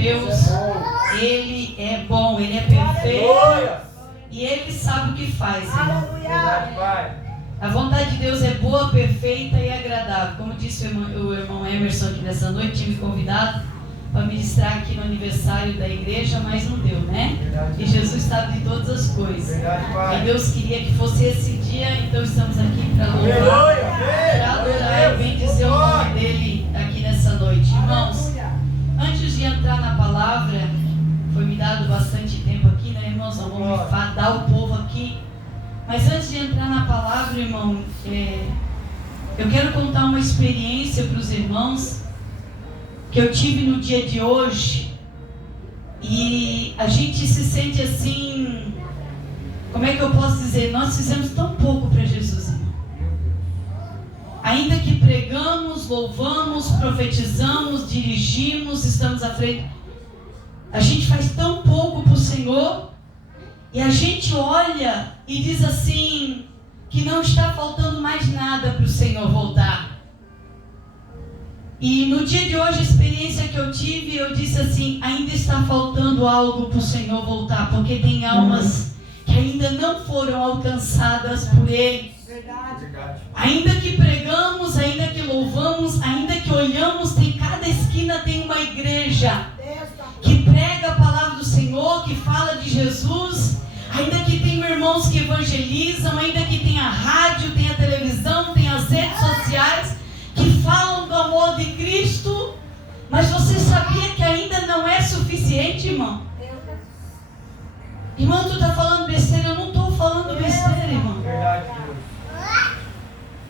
Deus, Ele é bom, Ele é perfeito. E Ele sabe o que faz, irmão. A vontade de Deus é boa, perfeita e agradável. Como disse o irmão Emerson aqui nessa noite, tinha me convidado para ministrar aqui no aniversário da igreja, mas não deu, né? E Jesus sabe de todas as coisas. E Deus queria que fosse esse dia, então estamos aqui para louvar, para adorar e bendizer o nome dele aqui nessa noite. Irmãos, antes de entrar na palavra, foi me dado bastante tempo aqui, né, irmãos? Não vamos enfadar o povo aqui. Mas antes de entrar na palavra, irmão, eu quero contar uma experiência para os irmãos que eu tive no dia de hoje. E a gente se sente assim, como é que eu posso dizer? Nós fizemos tão pouco para Jesus, irmão. Ainda que pregamos, louvamos, profetizamos, dirigimos, estamos à frente, a gente faz tão pouco para o Senhor. E a gente olha e diz assim, que não está faltando mais nada para o Senhor voltar. E no dia de hoje, a experiência que eu tive, eu disse assim, ainda está faltando algo para o Senhor voltar, porque tem almas que ainda não foram alcançadas por Ele. Verdade. Ainda que pregamos, ainda que louvamos, ainda que olhamos, tem cada esquina tem uma igreja que prega a palavra do Senhor, que fala de Jesus, ainda que tem irmãos que evangelizam, ainda que tem a rádio, tem a televisão, tem as redes sociais, que falam do amor de Cristo, mas você sabia que ainda não é suficiente, irmão? Irmão, tu está falando besteira? Eu não estou falando besteira, irmão.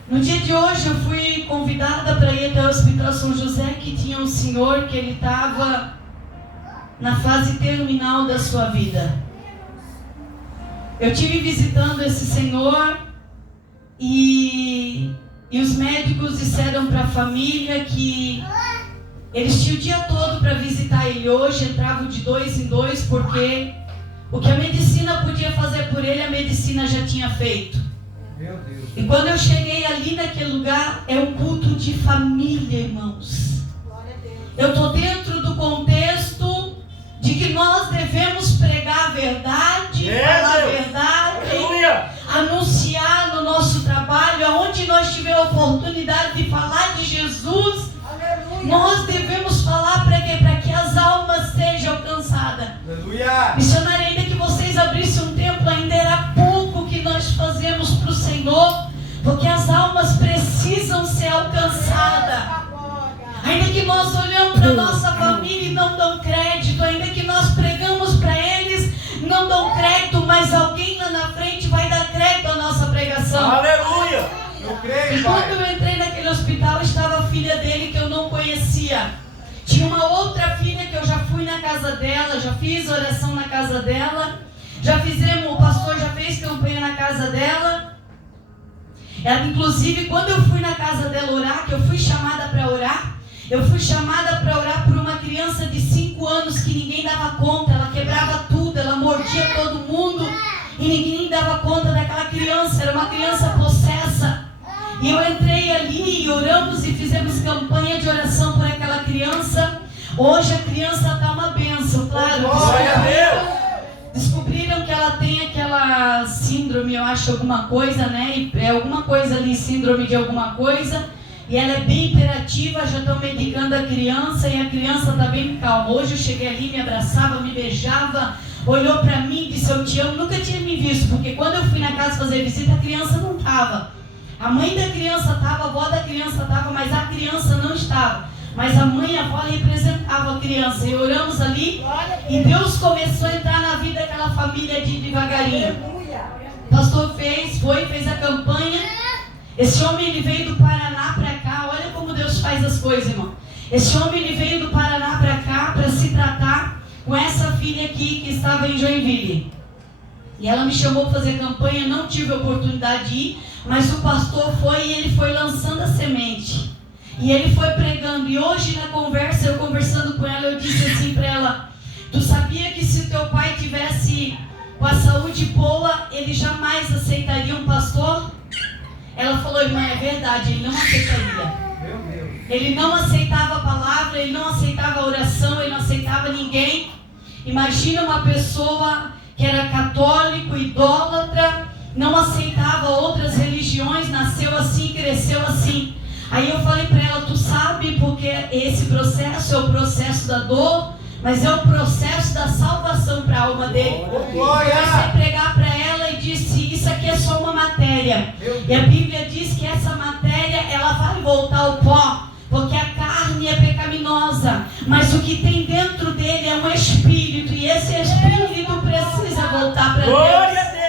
No dia de hoje eu fui convidada para ir até o Hospital São José, que tinha um senhor que ele estava na fase terminal da sua vida. Eu estive visitando esse senhor e os médicos disseram para a família que eles tinham o dia todo para visitar ele hoje, entravam de 2 em 2, porque o que a medicina podia fazer por ele, a medicina já tinha feito. Meu Deus. E quando eu cheguei ali naquele lugar, é um culto de família, irmãos. Eu estou dentro do contexto de que nós devemos pregar a verdade, falar a verdade, anunciar no nosso trabalho, aonde nós tivermos a oportunidade de falar de Jesus, nós devemos falar para quê? Para que as almas sejam alcançadas. Missionário, ainda que vocês abrissem um templo, ainda era pouco que nós fazemos para o Senhor, porque as almas precisam ser alcançadas. Ainda que nós olhamos para a nossa família e não dão crédito, ainda que nós pregamos para eles, não dão crédito, mas alguém lá na frente vai dar crédito à nossa pregação. Aleluia! Eu creio, e quando eu entrei naquele hospital, estava a filha dele que eu não conhecia. Tinha uma outra filha que eu já fui na casa dela, já fiz oração na casa dela, o pastor já fez campanha na casa dela. Ela, inclusive, quando eu fui na casa dela orar, que eu fui chamada para orar, eu fui chamada para orar por uma criança de 5 anos que ninguém dava conta. Ela quebrava tudo, ela mordia todo mundo e ninguém dava conta daquela criança. Era uma criança possessa. E eu entrei ali e oramos e fizemos campanha de oração por aquela criança. Hoje a criança está uma bênção, claro. Descobriram que ela tem aquela síndrome, eu acho, alguma coisa, né? É alguma coisa ali, síndrome de alguma coisa. E ela é bem imperativa, já estão medicando a criança e a criança está bem calma. Hoje eu cheguei ali, me abraçava, me beijava, olhou para mim e disse, eu te amo. Nunca tinha me visto, porque quando eu fui na casa fazer visita, a criança não estava. A mãe da criança estava, a avó da criança estava, mas a criança não estava. Mas a mãe e a avó representavam a criança. E oramos ali e Deus começou a entrar na vida daquela família de devagarinho. O pastor fez a campanha. Esse homem ele veio do Paraná para cá. Olha como Deus faz as coisas, irmão. Esse homem ele veio do Paraná para cá para se tratar com essa filha aqui que estava em Joinville. E ela me chamou para fazer campanha, não tive a oportunidade de ir, mas o pastor foi e ele foi lançando a semente. E ele foi pregando. E hoje na conversa, eu conversando com ela, eu disse assim para ela, tu sabia que se teu pai tivesse com a saúde boa, ele jamais aceitaria um pastor? Ela falou, irmã, é verdade, ele não aceitaria. Ele não aceitava a palavra, ele não aceitava a oração, ele não aceitava ninguém. Imagina uma pessoa que era católico, idólatra, não aceitava outras religiões, nasceu assim, cresceu assim. Aí eu falei para ela, tu sabe porque esse processo é o processo da dor, mas é o processo da salvação para a alma dele. Glória! Eu comecei a pregar para ela e disse, isso aqui é só uma matéria. E a Bíblia diz que essa matéria, ela vai voltar ao pó, porque a carne é pecaminosa, mas o que tem dentro dele é um espírito, e esse espírito precisa voltar para Glória Deus. a Deus!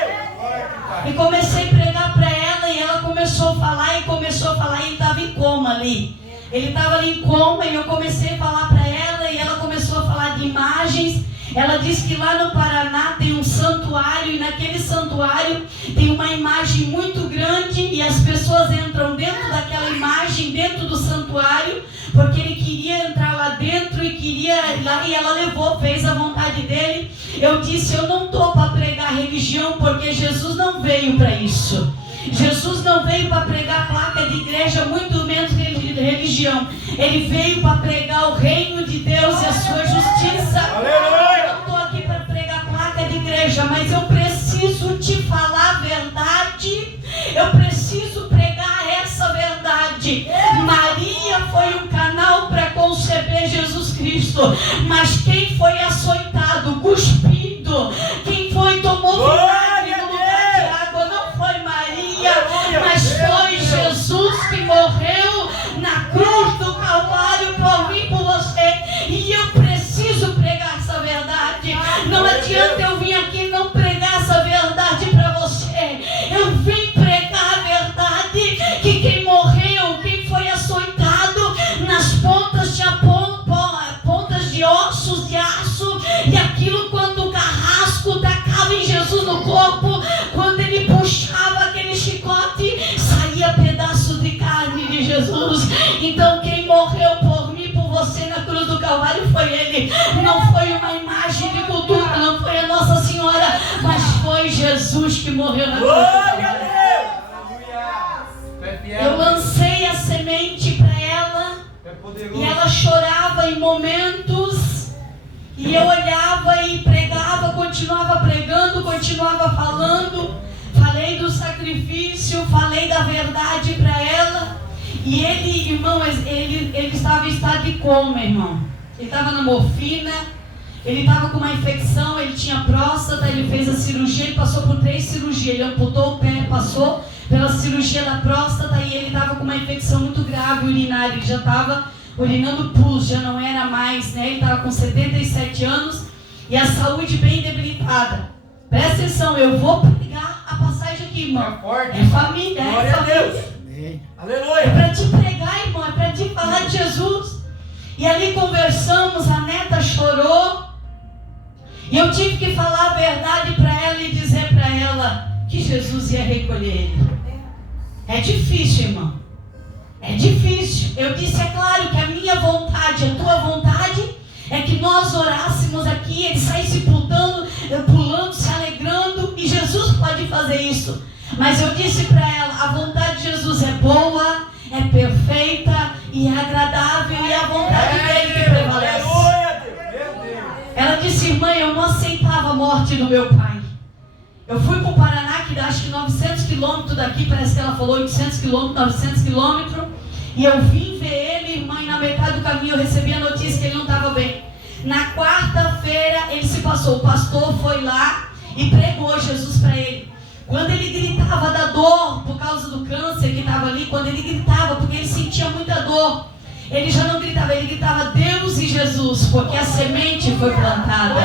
E comecei a pregar para ela, e ela começou a falar, e ele estava em coma ali. Ele estava ali em coma, e eu comecei a falar para ela, e ela começou a falar de imagens. Ela disse que lá no Paraná tem um santuário, e naquele santuário tem uma imagem muito grande, e as pessoas entram dentro daquela imagem, dentro do santuário, porque ele queria entrar lá dentro e queria ir lá, e ela levou, fez a vontade dele. Eu disse, eu não estou para pregar religião, porque Jesus não veio para isso. Jesus não veio para pregar placa de igreja, muito menos religião. Ele veio para pregar o reino de Deus e a sua justiça. Aleluia! Eu não estou aqui para pregar placa de igreja, mas eu preciso te falar a verdade. Eu preciso pregar essa verdade. Maria foi um canal para conceber Jesus Cristo, mas quem foi açoitado, cuspido, quem foi tomou vinagre no lugar de água, não foi Maria, mas foi Jesus que morreu na cruz do Calvário por mim, por você. E eu preciso pregar essa verdade. Não adianta eu vir aqui e não pregar essa verdade para você. Eu vim pregar a verdade que quem morreu, quem foi açoitado, nas pontas tinha pontas de ossos de aço, e aquilo quando o carrasco tacava em Jesus no corpo, quando ele puxava aquele chicote, saía pedaço de carne de Jesus. Então quem morreu por mim, por você na cruz do Calvário foi ele. Não foi uma imagem de cultura, não foi a Nossa Senhora, mas foi Jesus que morreu na cruz. Glória a Deus! Eu lancei a semente para ela, e ela chorava em momentos, e eu olhava e pregava, continuava pregando, continuava falando. Falei do sacrifício, falei da verdade para ela. E ele, irmão, ele estava em estado de coma, irmão. Ele estava na morfina, ele estava com uma infecção, ele tinha próstata, ele fez a cirurgia, ele passou por 3 cirurgias, ele amputou o pé, passou pela cirurgia da próstata, e ele estava com uma infecção muito grave urinária, ele já estava urinando pus, já não era mais, né? Ele estava com 77 anos e a saúde bem debilitada. Presta atenção, eu vou pregar a passagem aqui, irmão. É família, Glória é a Deus! família. Aleluia! É para te pregar, irmão, é para te falar de Jesus. E ali conversamos, a neta chorou, e eu tive que falar a verdade para ela e dizer para ela que Jesus ia recolher ele. É difícil, irmão. É difícil. Eu disse, é claro que a minha vontade, a tua vontade é que nós orássemos aqui, ele saísse pulando, se alegrando, e Jesus pode fazer isso. Mas eu disse para ela, a vontade de Jesus é boa, é perfeita e é agradável, e é a vontade dele que prevalece. Ela disse, irmã, eu não aceitava a morte do meu pai. Eu fui para o Paraná, que acho que 900 quilômetros daqui, parece que ela falou 800 quilômetros, 900 quilômetros, e eu vim ver ele, irmã, e na metade do caminho eu recebi a notícia que ele não estava bem. Na quarta-feira ele se passou, o pastor foi lá e pregou Jesus para ele. Quando ele gritava da dor, por causa do câncer que estava ali, quando ele gritava, porque ele sentia muita dor, ele já não gritava, ele gritava Deus e Jesus, porque a semente foi plantada.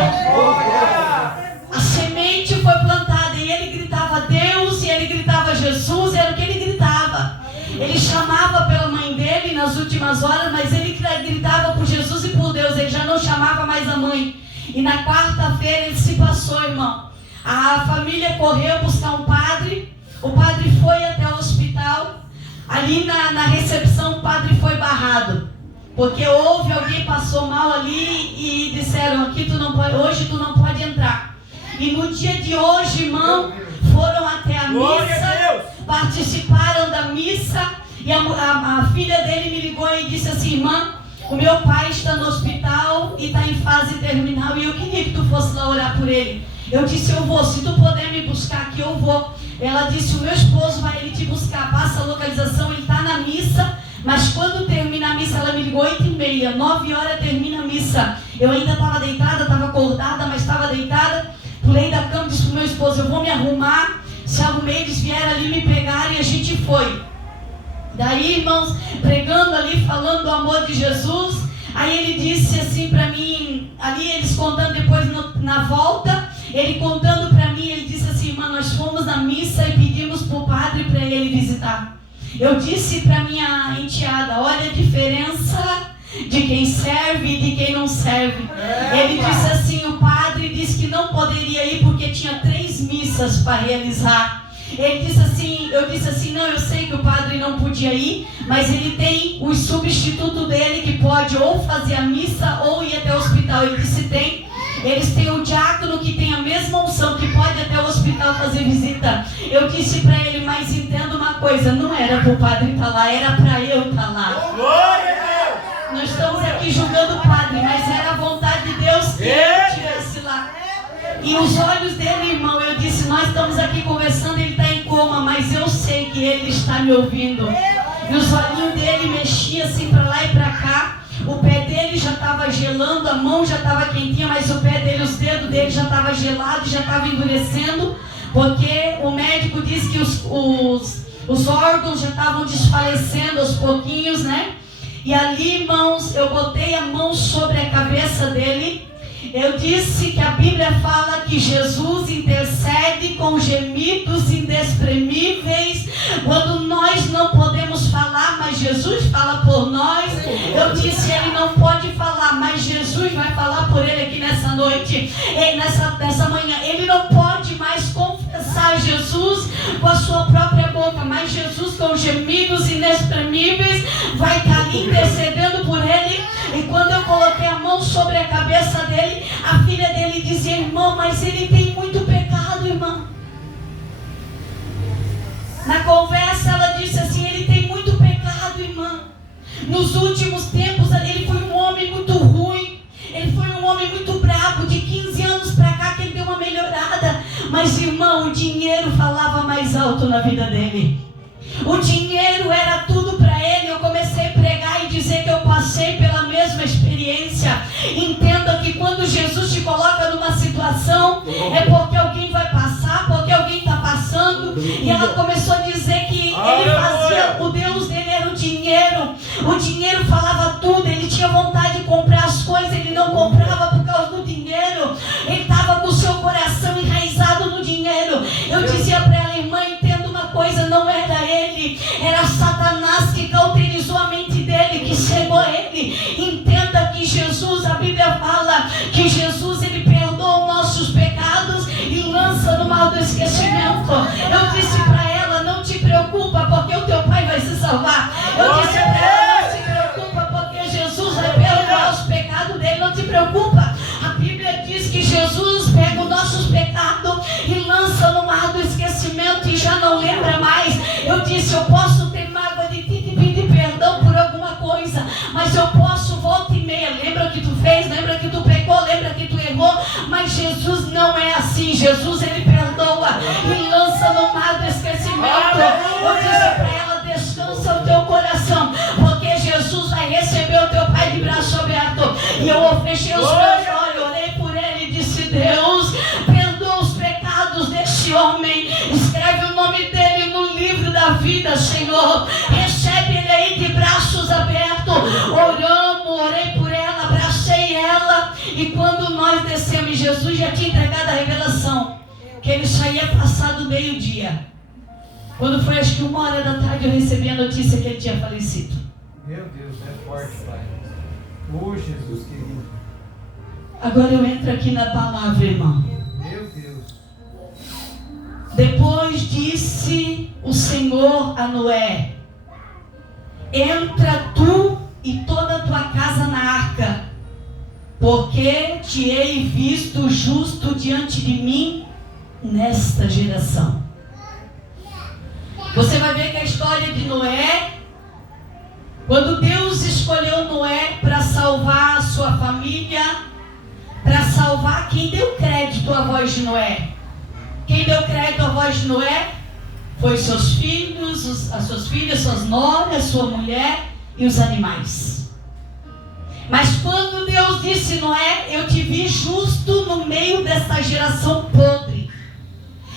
A semente foi plantada, e ele gritava Deus, e ele gritava Jesus, era o que ele gritava. Ele chamava pela mãe dele nas últimas horas, mas ele gritava por Jesus e por Deus, ele já não chamava mais a mãe. E na quarta-feira ele se passou, irmão. A família correu buscar um padre, o padre foi até o hospital, ali na recepção o padre foi barrado, porque houve alguém passou mal ali e disseram, aqui tu não pode, hoje tu não pode entrar. E no dia de hoje, irmão, foram até a missa, participaram da missa, e a filha dele me ligou e disse assim, irmã, o meu pai está no hospital e está em fase terminal. orar por ele. Eu disse, eu vou, se tu puder me buscar aqui, eu vou. Ela disse, o meu esposo vai ele te buscar, passa a localização, ele está na missa, mas quando termina a missa, ela me ligou 8h30, 9 horas termina a missa. Eu ainda estava deitada, estava acordada, mas estava deitada, pulei da cama e disse para o meu esposo, eu vou me arrumar, se arrumei, eles vieram ali me pegar e a gente foi. Daí, irmãos, pregando ali, falando do amor de Jesus, aí ele disse assim para mim, ali eles contando depois na volta, ele contando para mim, ele disse assim, irmã, nós fomos na missa e pedimos para o padre para ele visitar. Eu disse para minha enteada, olha a diferença de quem serve e de quem não serve. Ele disse assim, o padre disse que não poderia ir porque tinha 3 missas para realizar. Ele disse assim, eu disse assim, não, eu sei que o padre não podia ir, mas ele tem o substituto dele que pode ou fazer a missa ou ir até o hospital. Ele disse, tem. Eles têm um diácono que tem a mesma unção, que pode até o hospital fazer visita. Eu disse para ele, mas entenda uma coisa, não era para o padre estar lá, era para eu estar lá. Glória a Deus! Nós estamos aqui julgando o padre, mas era a vontade de Deus que ele estivesse lá. E os olhos dele, irmão, eu disse, nós estamos aqui conversando, ele está em coma, mas eu sei que ele está me ouvindo. E os olhinhos dele mexiam assim para lá e para cá. O pé dele já estava gelando, a mão já estava quentinha, mas o pé dele, os dedos dele já estavam gelados, já estavam endurecendo, porque o médico disse que os órgãos já estavam desfalecendo aos pouquinhos, né? E ali, irmãos, eu botei a mão sobre a cabeça dele. Eu disse que a Bíblia fala que Jesus intercede com gemidos inexprimíveis quando nós não podemos falar, mas Jesus fala por nós. Eu disse, ele não pode falar, mas Jesus vai falar por ele aqui nessa noite, nessa manhã. Ele não pode mais confessar Jesus com a sua própria boca, mas Jesus com gemidos inexprimíveis vai estar ali intercedendo por ele. E quando eu coloquei a mão sobre a cabeça dele, a filha dele dizia, irmão, mas ele tem muito pecado, irmã. Na conversa ela disse assim, ele tem muito pecado, irmã. Nos últimos tempos ele foi um homem muito ruim, ele foi um homem muito bravo, de 15 anos para cá que ele deu uma melhorada. Mas, irmão, o dinheiro falava mais alto na vida dele. O dinheiro era tudo para ele. Eu comecei a pregar e dizer que eu passei pela mesma experiência. Entenda que quando Jesus te coloca numa situação, é porque alguém vai passar, porque alguém está passando. E ela começou a dizer que ele fazia, o Deus dele era o dinheiro. O dinheiro falava tudo, ele tinha vontade de comprar as coisas, ele não comprava por causa do dinheiro. Ele estava com o seu coração enraizado no dinheiro. Eu dizia para ela, irmã, entenda uma coisa, não era ele, era Satanás que cauterizou a mente dele, que cegou ele. Entenda que Jesus, a Bíblia fala que Jesus, ele perdoa nossos pecados e lança no mar do esquecimento. Eu disse para ela, não te preocupa, porque o teu pai vai se salvar. Eu disse para ela, não se preocupa, porque Jesus vai perdoar os pecados dele, não te preocupa. A Bíblia diz que Jesus pega os nossos pecados e lança no mar do esquecimento e já não lembra mais. Eu disse, eu posso ter mágoa de ti, te pedir perdão por alguma coisa, mas eu posso, volta e meia, lembra o que tu fez, lembra que tu pecou, lembra que tu errou, mas Jesus não é assim. Jesus, ele perdoa e lança no mar do esquecimento. Eu disse para ela, descansa o teu coração, porque Jesus vai receber o teu pai de braço aberto. E eu fechei os meus olhos, orei por ele e disse, Deus, perdoa os pecados desse homem, escreve o nome dele no livro da vida, Senhor. Recebe ele aí de braços abertos. Orei por ela, abracei ela. E quando nós descemos, Jesus já tinha entregado a revelação que ele só ia passar do meio-dia. Quando foi acho que 1h da tarde, eu recebi a notícia que ele tinha falecido. Meu Deus, é forte, Pai. Jesus querido. Agora eu entro aqui na palavra, irmão. Meu Deus. Depois disse o Senhor a Noé, entra tu e toda a tua casa na arca, porque te hei visto justo diante de mim nesta geração. Você vai ver que a história de Noé, quando Deus escolheu Noé para salvar a sua família, para salvar salvar, quem deu crédito à voz de Noé? Quem deu crédito à voz de Noé? Foi seus filhos, as suas filhas, suas noras, sua mulher e os animais. Mas quando Deus disse: Noé, eu te vi justo no meio dessa geração podre,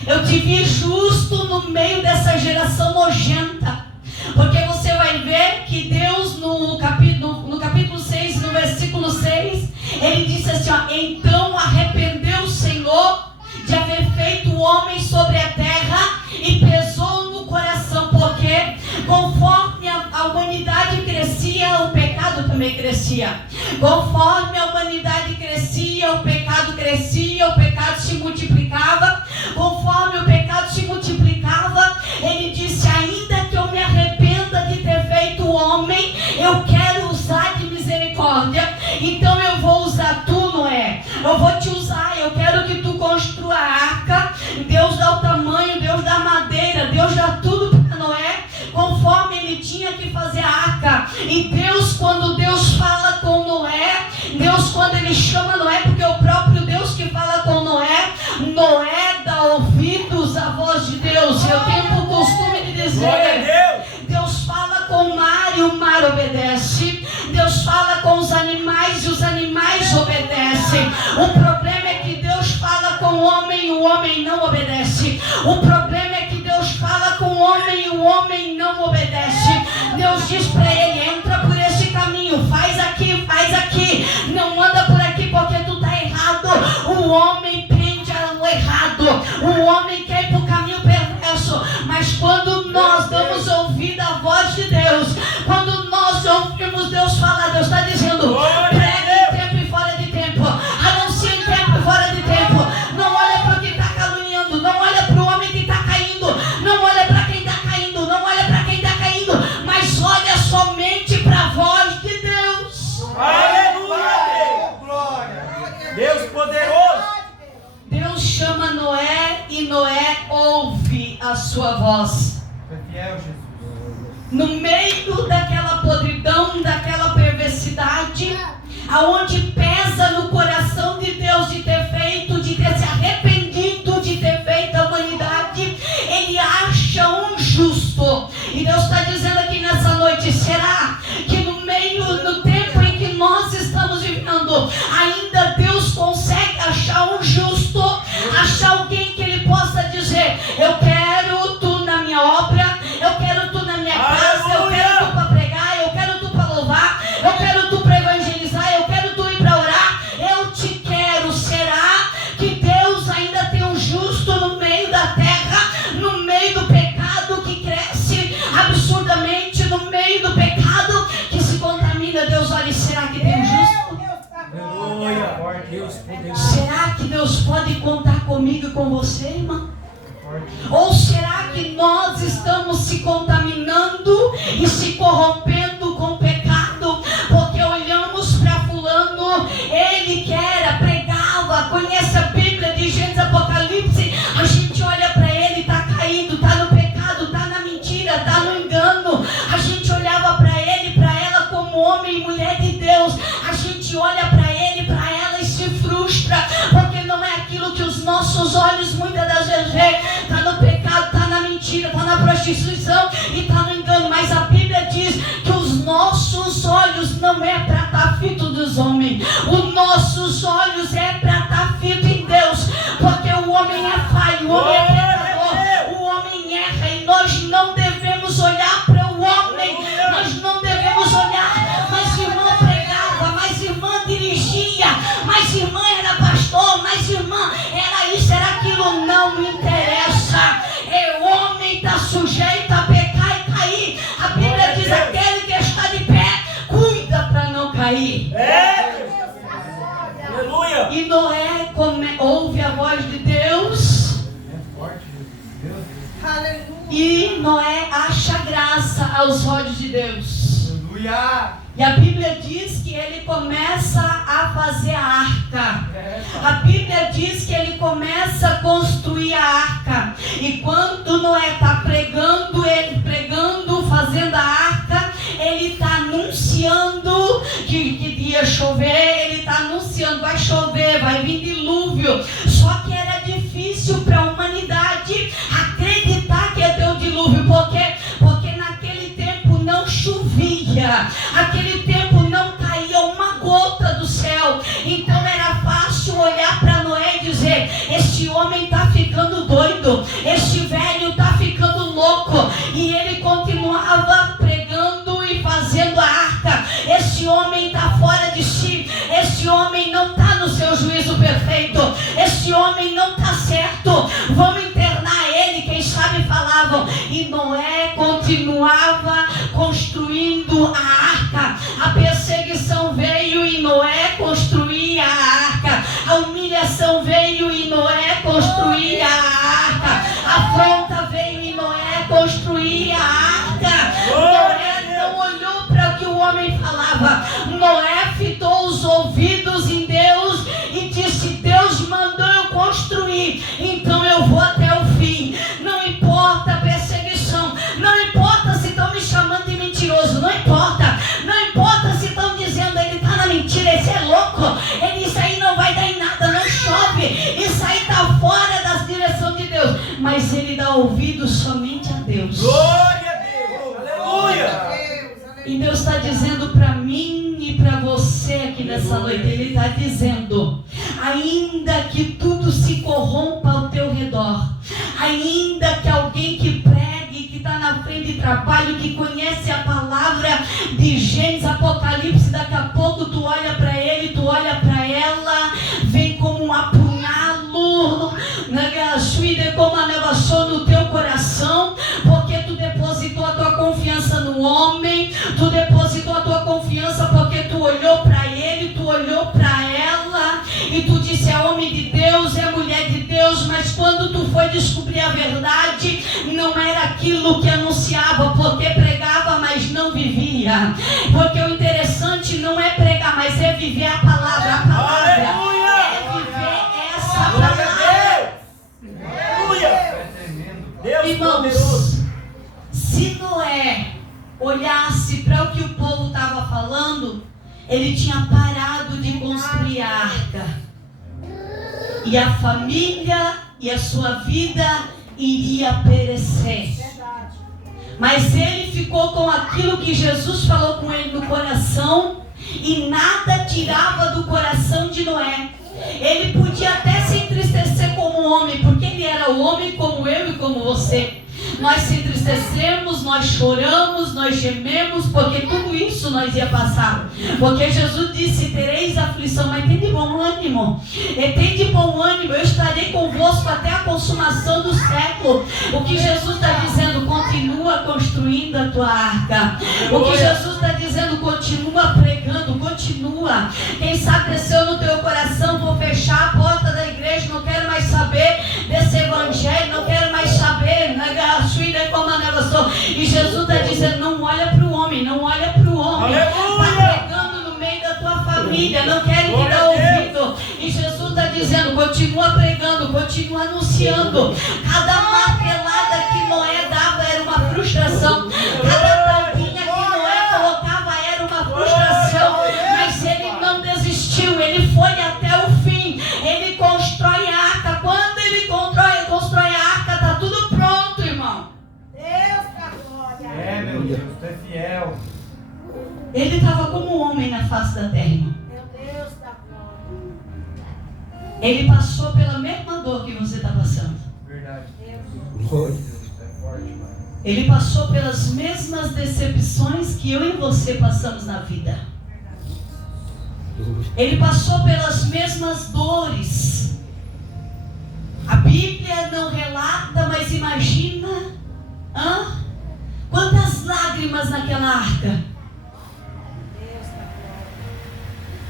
eu te vi justo no meio dessa geração nojenta. Porque você vai ver que Deus no capítulo 6, no versículo 6, ele disse assim, ó: então arrependeu o Senhor de haver feito o homem sobre a terra e pesou no coração, porque conforme a humanidade crescia, o pecado também crescia. Conforme a humanidade crescia, o pecado se multiplicava. Conforme o pecado se multiplicava, ele disse: ainda que eu me arrependa de ter feito o homem, eu quero usar de misericórdia. Então eu vou usar tu, Noé. Eu vou te usar, eu quero que tu construa a arca. Deus dá o tamanho, Deus dá madeira, Deus dá tudo para Noé, conforme ele tinha que fazer a arca. E Deus, quando Deus fala com Noé, Deus, quando ele chama Noé, porque é o próprio Deus que fala com Noé, Noé dá ouvidos à voz de Deus. Eu tenho o costume de dizer: Deus fala com o mar e o mar obedece. Deus fala com os animais e os animais obedecem. O problema é que Deus fala com o homem e o homem não obedece. O problema é que Deus fala com o homem e o homem não obedece. Deus diz para ele: entra por esse caminho, faz aqui, não anda por aqui porque tu está errado. O homem pende ao errado, o homem quer ir para o caminho perverso. Mas quando nós damos ouvido à voz de Deus, quando nós ouvimos Deus falar, Deus está dizendo: pregue em tempo e fora de tempo, anuncie em tempo e fora de tempo. Não olha para o que está caluniando, não olha para o homem que está caindo, não olha para quem está caindo, não olha para quem está caindo, mas olha somente para a voz de Deus. Aleluia! Glória! Deus poderoso! Deus chama Noé e Noé ouve a sua voz. É fiel, Jesus. No meio daquela podridão, daquela perversidade, aonde pesa no coração de Deus de ter feito, de ter se arrependido, de ter feito a humanidade, ele acha um justo. E Deus está dizendo aqui nessa noite: será que no tempo em que nós estamos vivendo, ainda Deus consegue achar um justo, achar alguém que ele possa dizer: eu quero tu na minha obra, eu quero tu na minha casa, eu quero tu para pregar, eu quero tu para louvar, eu quero tu para evangelizar, eu quero tu ir para orar, eu te quero. Será que Deus ainda tem um justo no meio da terra, no meio do pecado que cresce absurdamente, no meio do pecado que se contamina? Deus olha: será que tem um justo? Aleluia! Deus poderoso. Será que Deus pode contar comigo e com você, irmão? Ou será que nós estamos se contaminando e se corrompendo com o pecado? Porque olhamos para fulano, ele que era, pregava, conhece a Bíblia de Gênesis, Apocalipse, a gente olha para ele, está caído, está no pecado, está na mentira, está no engano. A gente olhava para ele, para ela, como homem e mulher de Deus. A gente olha para ele, para ela e se frustra, porque não é aquilo que os nossos olhos muitas das vezes vê. Está no pecado, está na mentira, está na prostituição e está no engano. Mas a Bíblia diz que os nossos olhos não é para estar fito dos homens, os nossos olhos é para estar fito em Deus, porque o homem é falho, o homem é pecador, o homem erra, e nós não devemos olhar para o homem, nós não devemos olhar: mas irmã pregava, mas irmã dirigia, mas irmã era pastor, mas irmã era isso, era aquilo. Não me interessa. O homem está sujeito a pecar e cair. A Bíblia diz: aquele que está de pé, cuida para não cair. Aleluia! E Noé ouve a voz de Deus. E Noé acha graça aos olhos de Deus. Aleluia! E a Bíblia diz que ele começa a fazer a arca. A Bíblia diz que ele começa a construir a arca. E quando Noé está pregando, fazendo a arca, ele está anunciando que ia chover, ele está anunciando: vai chover, vai vir dia. Aquele tempo não caía uma gota do céu. Então era fácil olhar para Noé e dizer: este homem está ficando doido, este velho está ficando louco. E ele continuava pregando e fazendo a arca. Este homem está fora de si, este homem não está no seu juízo perfeito, este homem não está certo, vamos internar ele. Quem sabe falavam. E Noé continuava construindo a arca. A perseguição veio e Noé construía a arca. A humilhação veio e Noé construía a arca. A afronta veio e Noé construía a arca. Noé não olhou para o que o homem falava. Noé fitou os ouvidos em Deus e disse: Deus mandou eu construir, então eu vou até o fim. Não importa a perseguição, não importa se estão me chamando de mentiroso, não importa. Não importa se estão dizendo: ele está na mentira, esse é louco, isso aí não vai dar em nada, não chove, isso aí está fora das direções de Deus. Mas ele dá ouvido somente a Deus. Glória a Deus, aleluia. E Deus está dizendo para mim e para você aqui nessa noite, Ele está dizendo: ainda que tudo se corrompa ao teu redor, ainda que alguém que pregue, que está na frente de trabalho, que conhece a palavra de Gênesis, Apocalipse, daqui a pouco tu olha para ele, tu olha para ela, vem como um apunhalo, como a nevação no teu coração, porque tu depositou a tua confiança no homem, tu depositou a tua confiança porque tu olhou para ele, tu olhou para ela e tu disse: é homem de Deus, é mulher de Deus. Mas quando tu foi descobrir a verdade, não era aquilo que anunciava, porque pregava, mas não vivia. Porque o interessante não é pregar, mas é viver a palavra. A palavra é viver essa palavra. Irmãos, se Noé olhasse para o que o povo estava falando, ele tinha parado de construir a arca, e a família e a sua vida iria perecer. Mas ele ficou com aquilo que Jesus falou com ele no coração, e nada tirava do coração de Noé. Ele podia até se entristecer como homem, porque ele era homem como eu e como você. Nós se entristecemos, nós choramos, nós gememos, porque tudo isso nós ia passar. Porque Jesus disse: tereis aflição, mas tem de bom ânimo. E tem de bom ânimo, eu estarei convosco até a consumação do século. O que Jesus está dizendo: continua construindo a tua arca. O que Jesus está dizendo: continua pregando, continua. Quem sabe desceu no teu coração: vou fechar a porta da igreja, não quero mais saber desse evangelho, não quero mais saber. E Jesus está dizendo: não olha para o homem, não olha para o homem. Está pregando no meio da tua família, não querem te dar ouvido. E Jesus está dizendo: continua pregando, continua anunciando. Cada martelada que Noé dava era uma frustração. Cada tampinha que Noé colocava era uma frustração. Mas ele não desistiu, ele foi até o fim. Ele constrói a arca. Quando ele constrói a arca, está tudo pronto, irmão. É, meu Deus, tu é fiel. Ele estava como um homem na face da terra, irmão. Meu Deus da glória. Ele passou pela mesma dor que você está passando. Verdade. Deus. Deus, tu é forte, Pai. Ele passou pelas mesmas decepções que eu e você passamos na vida. Ele passou pelas mesmas dores. A Bíblia não relata, mas imagina quantas lágrimas naquela arca.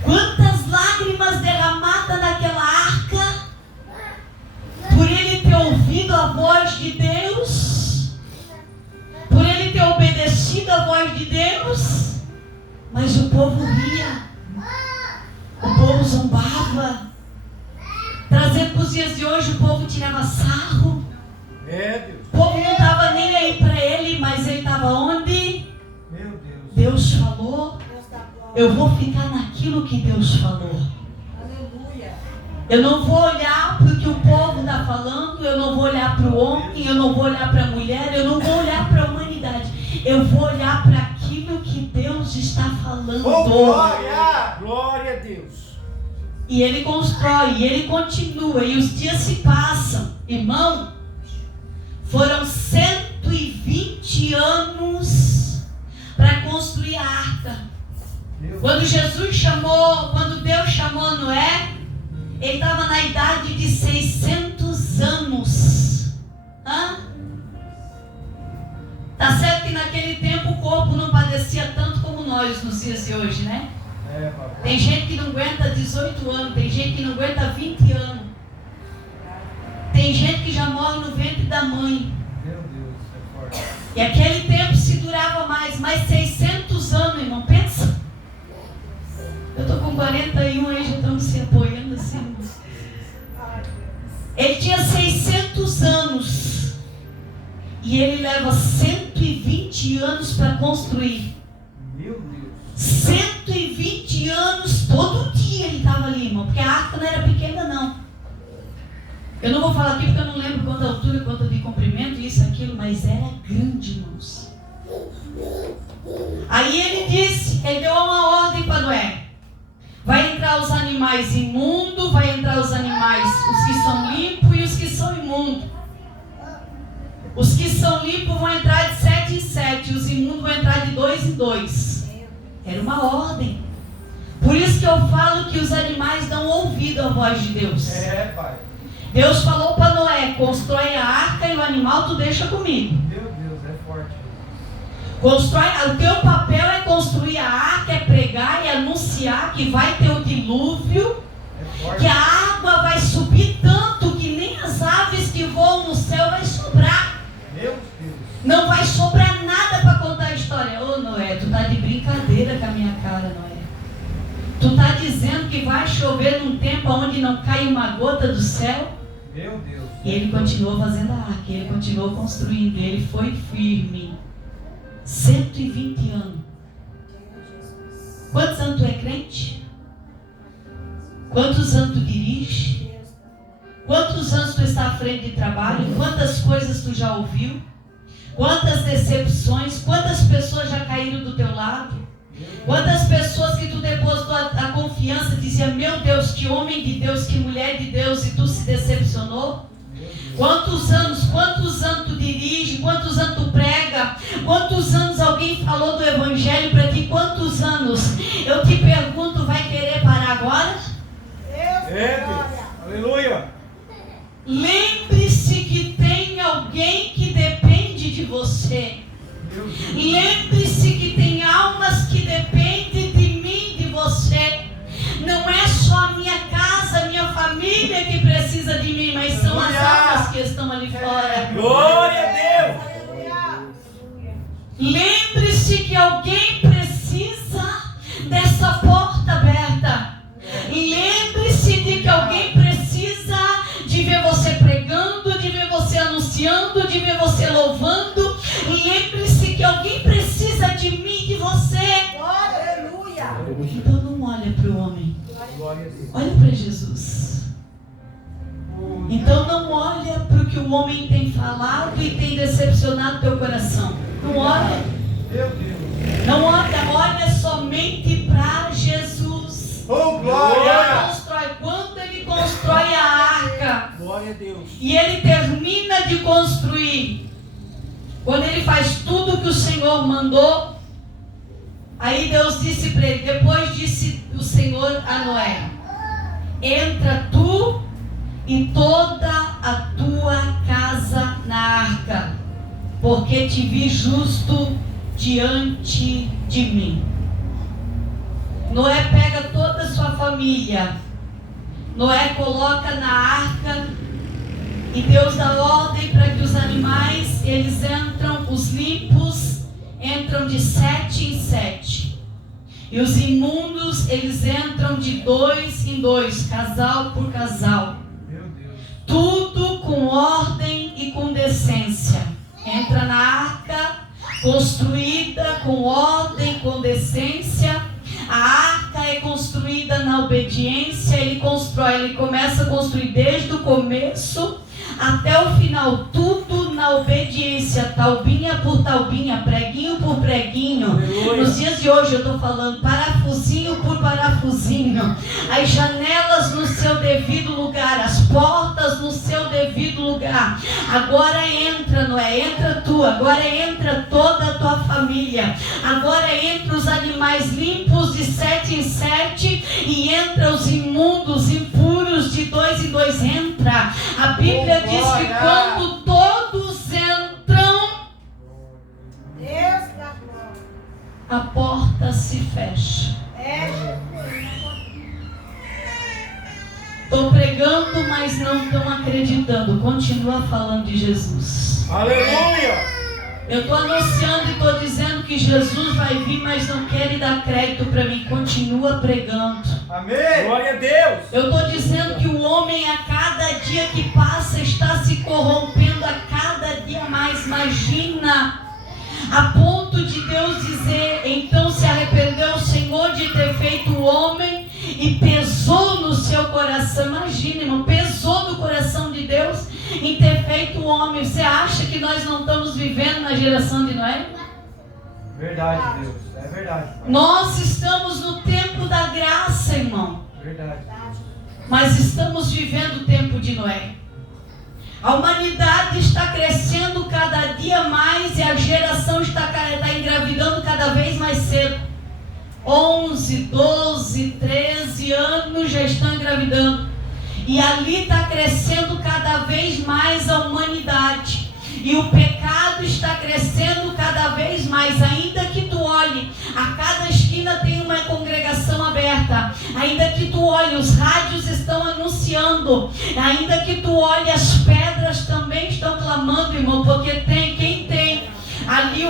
Quantas lágrimas derramadas naquela arca, por ele ter ouvido a voz de Deus, por ele ter obedecido a voz de Deus. Mas o povo ria, o povo zombava, trazendo para os dias de hoje, o povo tirava sarro. O povo não estava nem aí para ele, mas ele estava onde? Meu Deus. Deus falou. Eu vou ficar naquilo que Deus falou. Aleluia. Eu não vou olhar para o que o povo está falando, eu não vou olhar para o homem, eu não vou olhar para a mulher, eu não vou olhar para a humanidade. Eu vou olhar para aquilo o que Deus está falando. Oh, glória! Glória a Deus. E ele constrói, e ele continua, e os dias se passam. Irmão, foram 120 anos para construir a arca. Quando Deus chamou Noé, ele estava na idade de 600 anos. Tá certo que naquele tempo o corpo não padecia tanto como nós nos dias de hoje, né? Tem gente que não aguenta 18 anos, tem gente que não aguenta 20 anos. Tem gente que já morre no ventre da mãe. Meu Deus, é forte. E aquele tempo se durava mais 600 anos, irmão, pensa. Eu tô com 41 aí, já estamos se apoiando assim. Ele tinha 600 anos. E ele leva 120 anos para construir. Meu Deus. 120 anos, todo dia ele estava ali, irmão. Porque a arca não era pequena, não. Eu não vou falar aqui porque eu não lembro quanto a altura, quanto de comprimento, isso, aquilo. Mas era grande, irmãos. Aí ele deu uma ordem para Noé. Vai entrar os animais imundos, vai entrar os animais, os que são limpos e os que são imundos. Os que são limpos vão entrar de 7 em 7, os imundos vão entrar de 2 em 2. Era uma ordem. Por isso que eu falo que os animais dão ouvido à voz de Deus. Pai. Deus falou para Noé, constrói a arca e o animal tu deixa comigo. Meu Deus, é forte. O teu papel é construir a arca, é pregar e anunciar que vai ter o dilúvio, que a água vai subir tanto que nem as aves que voam no céu vai sobrar. Meu Deus. Não vai sobrar nada para contar a história. Ô Noé, tu tá de brincadeira com a minha cara, Noé. Tu tá dizendo que vai chover num tempo onde não cai uma gota do céu? Meu Deus. E ele continuou fazendo a arca, ele continuou construindo, ele foi firme. 120 anos. Quantos anos tu é crente? Quantos anos tu dirige? Quantos anos tu está à frente de trabalho? Quantas coisas tu já ouviu? Quantas decepções? Quantas pessoas já caíram do teu lado? Quantas pessoas que tu depositou a confiança dizia, meu Deus, que homem de Deus, que mulher de Deus, e tu se decepcionou? Quantos anos tu dirige? Quantos anos tu prega? Quantos anos alguém falou do evangelho para ti? Quantos anos? Eu te pergunto, vai querer parar agora? Aleluia. Lembre-se que tem alguém que depende de você. Lembre-se que tem almas que dependem de mim, de você. Não é só a minha casa, a minha família que precisa de mim, mas são as almas que estão ali fora. Glória a Deus. Lembre-se que alguém precisa dessa porta aberta. Lembre-se de que alguém precisa de ver você pregando, de ver você anunciando, de ver você louvando. Lembre-se que alguém precisa de mim, de você. Aleluia. Então não olha para o homem, Glória a Deus. olha para Jesus. Então não olha para o que o homem tem falado e tem decepcionado teu coração. Não olha. Meu Deus. Não olha somente para Jesus. Oh, glória. Quando ele constrói a arca, Glória a Deus. e ele termina de construir, quando ele faz tudo que o Senhor mandou, aí Deus disse para ele, depois disse o Senhor a Noé, entra tu e toda a tua casa na arca, porque te vi justo diante de mim. Noé pega toda a sua família, Noé coloca na arca e Deus dá ordem para que os animais, eles entram, os limpos entram de 7 em 7 e os imundos, eles entram de 2 em 2, casal por casal. Meu Deus. Tudo com ordem e com decência. Entra na arca, construída com ordem, com decência. A arca é construída na obediência. Ele começa a construir desde o começo até o final, tudo na obediência, taubinha por taubinha, preguinho por preguinho. Nos dias de hoje eu estou falando parafusinho por parafusinho. As janelas no seu devido lugar, as portas no seu devido lugar. Agora entra, Noé, entra tu, agora entra toda a tua família. Agora entra os animais limpos de 7 em 7 e entra os imundos, impuros de 2 em 2, entra. A Bíblia diz que quando todos entram, Deus da glória. a porta se fecha. Estou pregando, mas não estão acreditando. Continua falando de Jesus. Aleluia! Eu estou anunciando e estou dizendo que Jesus vai vir, mas não quer dar crédito para mim. Continua pregando. Amém! Glória a Deus! Eu estou dizendo que o homem a cada dia que passa está se corrompendo a cada dia mais. Imagina, a ponto de Deus dizer, então se arrependeu o Senhor de ter feito o homem e pesou no seu coração. Imagina, irmão, pesou no coração de Deus em ter feito o homem. Você acha que nós não estamos vivendo na geração de Noé? Verdade, Deus. É verdade. Nós estamos no tempo da graça, irmão. Verdade. Mas estamos vivendo o tempo de Noé. A humanidade está crescendo cada dia mais e a geração está engravidando cada vez mais cedo. 11, 12, 13 anos já estão engravidando. E ali está crescendo cada vez mais a humanidade. E o pecado está crescendo cada vez mais. Ainda que tu olhe, a cada esquina tem uma congregação aberta. Ainda que tu olhe, os rádios estão anunciando. Ainda que tu olhe, as pedras também estão clamando, irmão. Porque tem, quem tem ali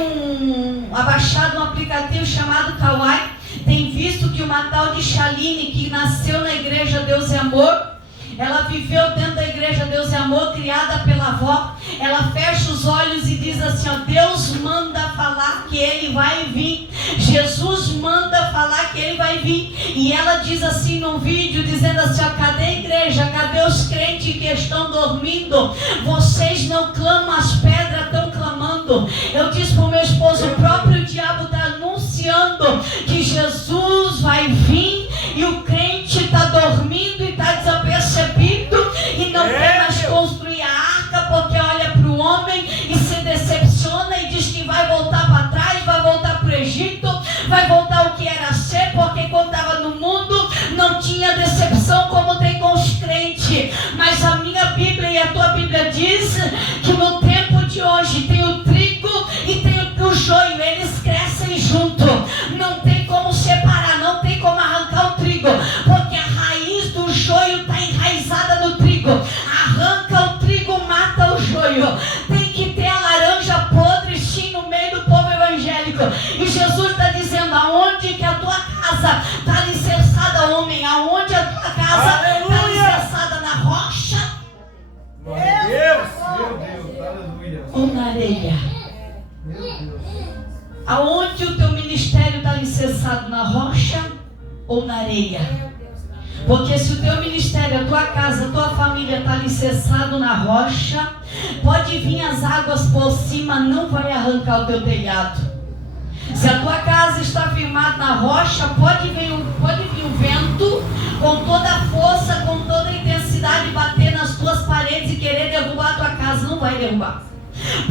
abaixado um aplicativo chamado Kawaii, tem visto que uma tal de Shaline, que nasceu na igreja Deus é Amor, ela viveu dentro da igreja Deus é Amor, criada pela avó. Ela fecha os olhos e diz assim, ó, Deus manda falar que Ele vai vir. Jesus manda falar que Ele vai vir. E ela diz assim num vídeo, dizendo assim, ó, cadê a igreja? Cadê os crentes que estão dormindo? Vocês não clamam, as pedras estão clamando. Eu disse para o meu esposo, o próprio diabo está anunciando que Jesus vai vir e o crente está dormindo e está desapercebido e não quer mais construir a arca, porque olha para o homem e se decepciona e diz que vai voltar para trás, vai voltar para o Egito, vai voltar o que era ser, porque quando estava no mundo não tinha decepção como tem com os crentes. Mas a minha Bíblia e a tua Bíblia diz que no tempo de hoje tem o trigo e tem o joio, eles crescem junto, não tem como separar, não tem como arrancar o trigo, porque a raiz do joio está enraizada no trigo. Arranca o trigo, mata o joio. Tem que ter a laranja podre sim no meio do povo evangélico. E Jesus está dizendo, aonde que a tua casa está alicerçada, homem, aonde a tua casa está alicerçada, na rocha, Meu Deus! Meu Deus, aleluia. ou na areia? Meu Deus. Aonde o teu ministério está alicerçado, na rocha ou na areia? Porque se o teu ministério, a tua casa, a tua família está alicerçado na rocha, pode vir as águas por cima, não vai arrancar o teu telhado. Se a tua casa está firmada na rocha, pode vir o vento com toda a força, com toda a intensidade, bater nas tuas paredes e querer derrubar a tua casa, não vai derrubar.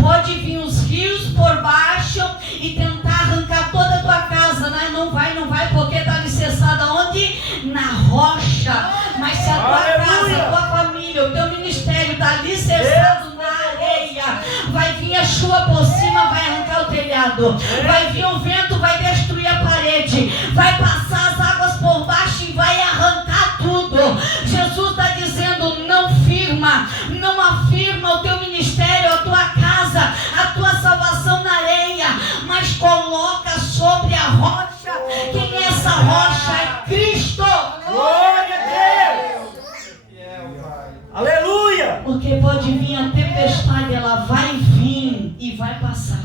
Pode vir os rios por baixo e tentar arrancar toda a tua casa, né? Não vai, porque está alicerçada onde? Na rocha. Mas se a tua casa, a tua família, o teu ministério está alicerçado na areia, vai vir a chuva por cima, vai arrancar o telhado, vai vir o vento, vai destruir a parede, vai passar as águas por baixo e vai arrancar tudo. Jesus está dizendo, não firma, não afirma o teu ministério, a tua casa, a tua salvação na areia, mas coloca sobre a rocha. Quem é essa rocha? É Cristo. Glória a Deus! Aleluia! Porque pode vir a tempestade, ela vai vir e vai passar.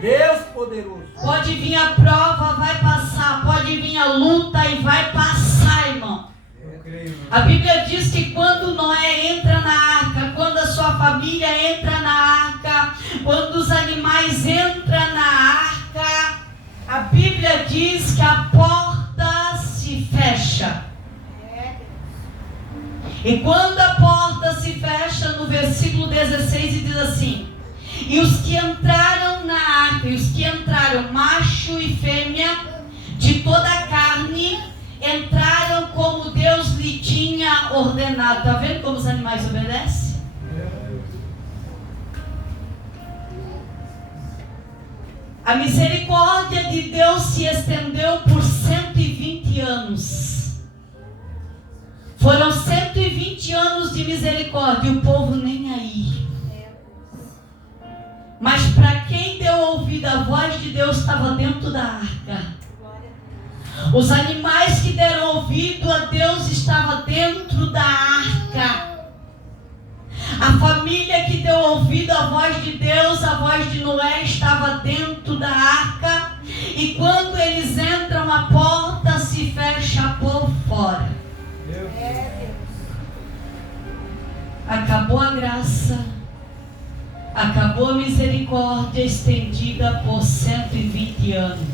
Deus poderoso! Pode vir a prova, vai passar. Pode vir a luta e vai passar, irmão. Eu creio. A Bíblia diz que quando Noé entra na arca, quando a sua família entra na arca, animais entram na arca, a Bíblia diz que a porta se fecha. E quando a porta se fecha, no versículo 16 diz assim: e os que entraram na arca, e os que entraram, macho e fêmea, de toda a carne, entraram como Deus lhe tinha ordenado. Está vendo como os animais obedecem? A misericórdia de Deus se estendeu por 120 anos. Foram 120 anos de misericórdia, e o povo nem aí. Mas para quem deu ouvido à voz de Deus, estava dentro da arca. Os animais que deram ouvido a Deus estavam dentro da arca. A família que deu ouvido à voz de Deus, a voz de Noé, estava dentro da arca. E quando eles entram, a porta se fecha por fora. Acabou a graça, acabou a misericórdia estendida por 120 anos.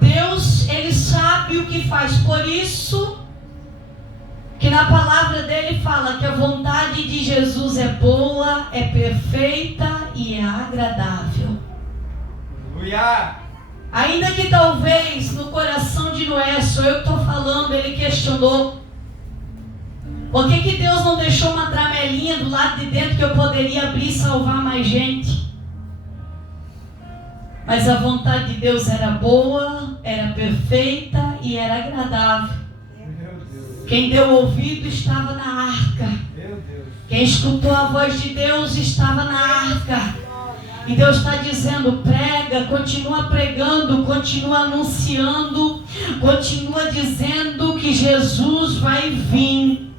Deus, Ele sabe o que faz. Por isso que na palavra dele fala que a vontade de Jesus é boa, é perfeita e é agradável. Aleluia! Ainda que talvez no coração de Noé, sou eu que estou falando, ele questionou: por que Deus não deixou uma tramelinha do lado de dentro que eu poderia abrir e salvar mais gente? Mas a vontade de Deus era boa, era perfeita e era agradável. Quem deu ouvido estava na arca. Quem escutou a voz de Deus estava na arca. E Deus está dizendo: prega, continua pregando, continua anunciando, continua dizendo que Jesus vai vir.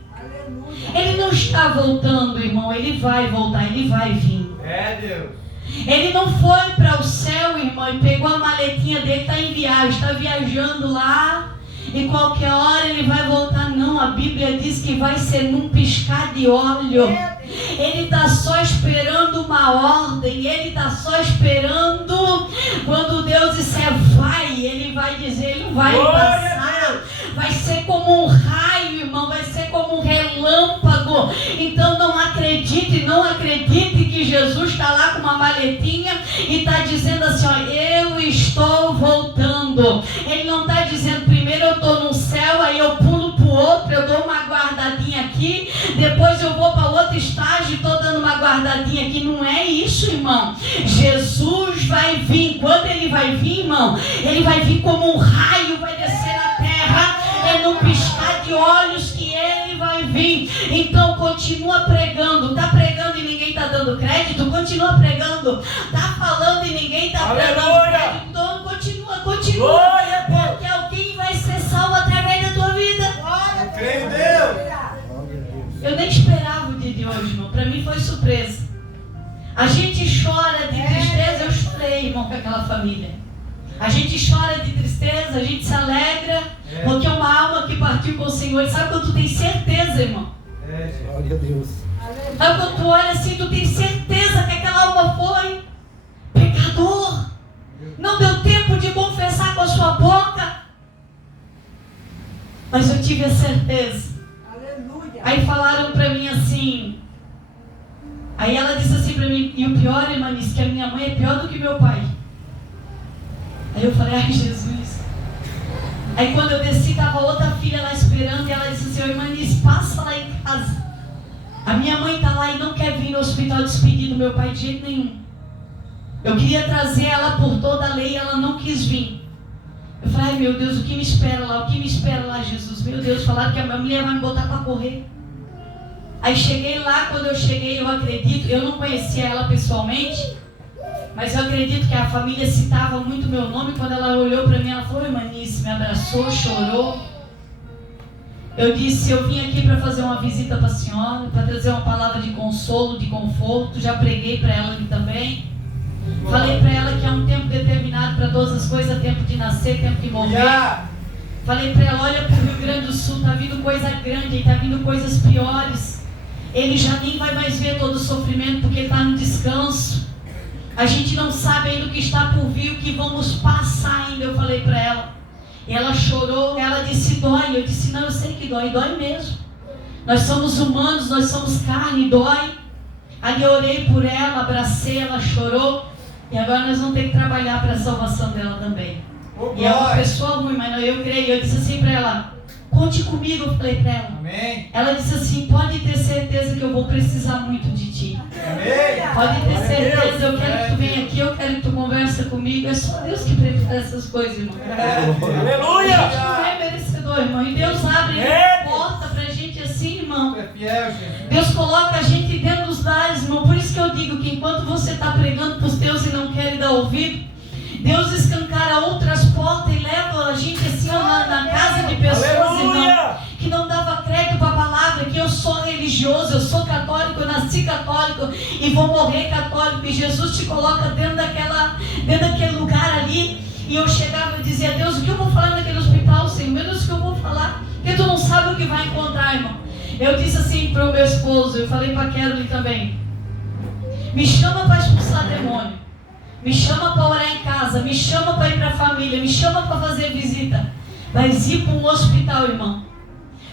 Ele não está voltando, irmão, ele vai voltar, ele vai vir. É Deus. Ele não foi para o céu, irmão, e pegou a maletinha dele, está em viagem, está viajando lá, e qualquer hora ele vai voltar. Não, a Bíblia diz que vai ser num piscar de olho. Ele está só esperando uma ordem, ele está só esperando quando Deus disser vai, ele vai dizer, ele vai passar. Vai ser como um raio, irmão, vai ser como um relâmpago. Então não acredite que Jesus está lá com uma maletinha e está dizendo assim: ó, eu estou voltando. Ele não está dizendo, primeiro eu estou no céu, aí eu pulo para o outro, eu dou uma guardadinha aqui, depois eu vou para outro estágio e estou dando uma guardadinha aqui. Não é isso, irmão. Jesus vai vir. Quando ele vai vir, irmão, ele vai vir como um raio, vai descer na terra. É no piscar de olhos que ele vai vir. Então continua pregando. Está pregando e ninguém está dando crédito? Continua pregando. Está falando e ninguém está dando crédito? Então continua. Porque alguém vai ser salvo através da tua vida. Eu creio em Deus. Eu nem esperava o dia de hoje, irmão. Para mim foi surpresa. A gente chora de tristeza. Eu chorei, irmão, com aquela família. A gente chora de tristeza, a gente se alegra, porque é uma alma que partiu com o Senhor. Sabe quando tu tem certeza, irmão? Glória a Deus. Sabe quando tu olha assim, tu tem certeza que aquela alma foi pecador, não deu tempo de confessar com a sua boca, mas eu tive a certeza. Aleluia. Aí falaram para mim assim, aí ela disse assim para mim, e o pior, irmã, disse que a minha mãe é pior do que meu pai. Aí eu falei, ai Jesus. Aí quando eu desci, estava outra filha lá esperando, e ela disse assim, irmã, disse, passa lá em casa. A minha mãe está lá e não quer vir no hospital despedir do meu pai de jeito nenhum. Eu queria trazer ela por toda a lei e ela não quis vir. Eu falei, ai meu Deus, o que me espera lá, Jesus? Meu Deus, falaram que a minha mulher vai me botar para correr. Aí cheguei lá, quando eu cheguei, eu acredito, eu não conhecia ela pessoalmente, mas eu acredito que a família citava muito meu nome. Quando ela olhou para mim, ela falou, irmanice, me abraçou, chorou. Eu disse, eu vim aqui para fazer uma visita para a senhora, para trazer uma palavra de consolo, de conforto. Já preguei para ela aqui também. Falei para ela que há um tempo determinado para todas as coisas, tempo de nascer, tempo de morrer. Falei para ela, olha para o Rio Grande do Sul, está vindo coisa grande, está vindo coisas piores. ele já nem vai mais ver todo o sofrimento, porque está no descanso. A gente não sabe ainda o que está por vir, o que vamos passar ainda, eu falei para ela. E ela chorou, ela disse, dói. Eu disse, não, eu sei que dói, dói mesmo. Nós somos humanos, nós somos carne, dói. Aí eu orei por ela, abracei, ela chorou. E agora nós vamos ter que trabalhar para a salvação dela também. E é uma pessoa ruim, mas não, eu creio. Eu disse assim para ela, conte comigo, eu falei para ela. Amém. Ela disse assim, pode ter certeza que eu vou precisar muito de ti. Amém. Pode ter certeza, eu quero que tu venha aqui, eu quero que tu conversa comigo. É só Deus que prepara essas coisas, irmão. Aleluia! A gente não é merecedor, irmão. E Deus abre porta pra gente assim, irmão. É fiel, Jesus. Deus coloca a gente dentro dos lares, irmão. Por isso que eu digo que enquanto você está pregando para os teus e não quer dar ouvido, Deus escancara outras portas e leva a gente assim na casa de pessoas, irmão, que não dava crédito para a palavra, que eu sou religioso, eu sou católico, eu nasci católico e vou morrer católico. E Jesus te coloca dentro daquele lugar ali. E eu chegava e dizia, Deus, o que eu vou falar naquele hospital, Senhor? Meu Deus, o que eu vou falar? Porque tu não sabe o que vai encontrar, irmão. Eu disse assim para o meu esposo, eu falei para a Carolyn também, me chama para expulsar demônio, me chama para orar em casa, me chama para ir para a família, me chama para fazer visita, mas ir para um hospital, irmão,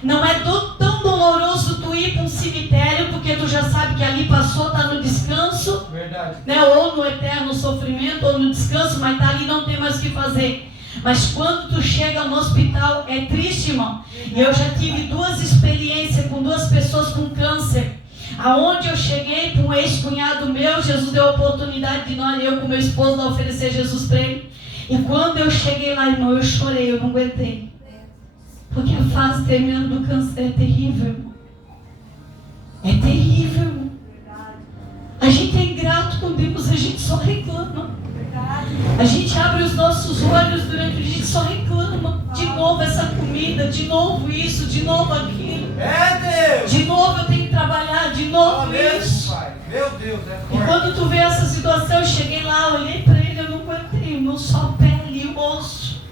não é tão doloroso tu ir para um cemitério, porque tu já sabe que ali passou, está no descanso, Verdade. né? Ou no eterno sofrimento, ou no descanso, mas está ali, não tem mais o que fazer. Mas quando tu chega no hospital, é triste, irmão. E eu já tive 2 experiências com 2 pessoas com câncer. Aonde eu cheguei para um ex-cunhado meu, Jesus deu a oportunidade de eu com meu esposo oferecer Jesus para ele. E quando eu cheguei lá, irmão, eu chorei, eu não aguentei. Porque a fase terminando do câncer é terrível, irmão. É terrível, irmão. A gente é ingrato com Deus, a gente só reclama. A gente abre os nossos olhos durante o dia, a gente só reclama. De novo essa comida, de novo isso, de novo aquilo. É Deus. De novo eu tenho que trabalhar, de novo isso. Pai. Meu Deus, é E forte. quando tu vê essa situação, eu cheguei lá, olhei para ele, eu não aguentei, irmão, só pele e osso.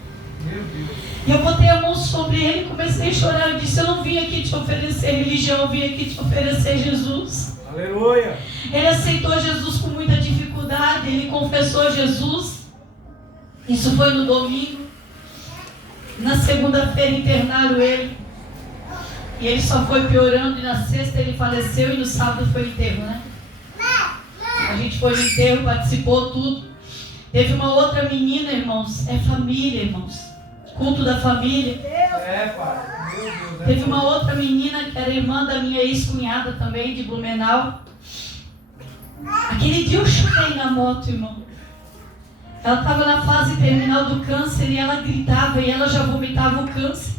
Meu Deus. E eu botei a mão sobre ele e comecei a chorar. Eu disse, eu não vim aqui te oferecer religião, eu vim aqui te oferecer Jesus. Aleluia! Ele aceitou Jesus com muita dificuldade, ele confessou Jesus. Isso foi no domingo. Na segunda-feira internaram ele. E ele só foi piorando, e na sexta ele faleceu e no sábado foi o enterro, né? A gente foi no enterro, participou tudo. Teve uma outra menina, irmãos, é família, irmãos. Culto da família. É, Pai. Meu Deus. Teve uma outra menina que era irmã da minha ex-cunhada também, de Blumenau. Aquele dia eu chorei na moto, irmão. Ela estava na fase terminal do câncer e ela gritava e ela já vomitava o câncer.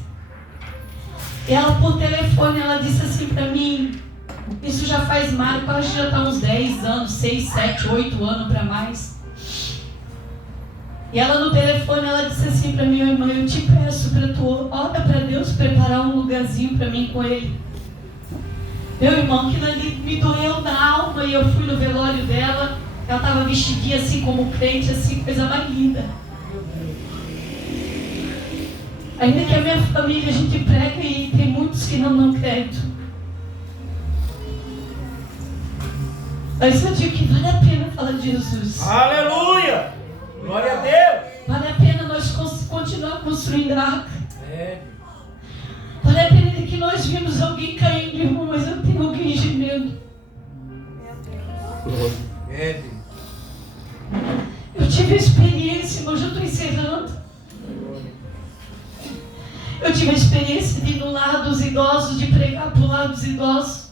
E ela por telefone, ela disse assim para mim, isso já faz mais, quase já está uns 10 anos, 6, 7, 8 anos para mais. E ela no telefone, ela disse assim para mim, irmã, eu te peço para tu, ora para Deus preparar um lugarzinho para mim com ele. Meu irmão, aquilo ali me doeu na alma e eu fui no velório dela. Ela estava vestidinha assim como crente, assim, coisa mais linda. Ainda que a minha família, a gente prega e tem muitos que não dão crédito. Mas eu digo que vale a pena falar de Jesus. Aleluia! Glória a Deus! Vale a pena nós continuar construindo a arca. É. Vale a pena que nós vimos alguém caindo, irmão, mas eu tenho alguém gemendo. É Deus. Eu tive a experiência, mas eu estou encerrando. Eu tive a experiência de ir no lar dos idosos, de pregar para o lar dos idosos.